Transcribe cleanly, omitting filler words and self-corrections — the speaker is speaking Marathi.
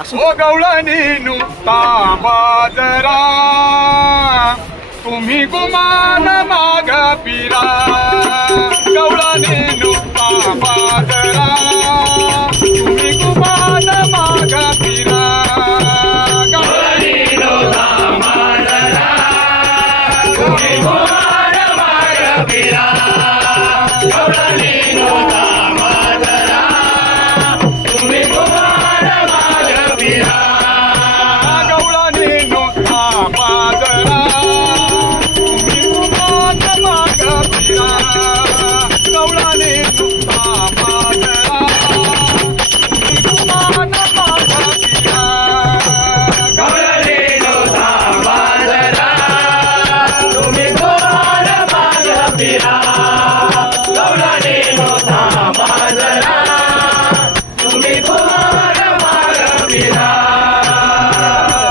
ओ गवळणी नुसता बाजरा तुम्ही गुमान माग पिरा गवळणी नुसता बाजरा तुम्ही गुमान माग पिरा गवळणी नुसता बाजरा तुम्ही गुमान माग पिरा गवळणी नुसता बाजरा तुम्ही गुमान माग पिरा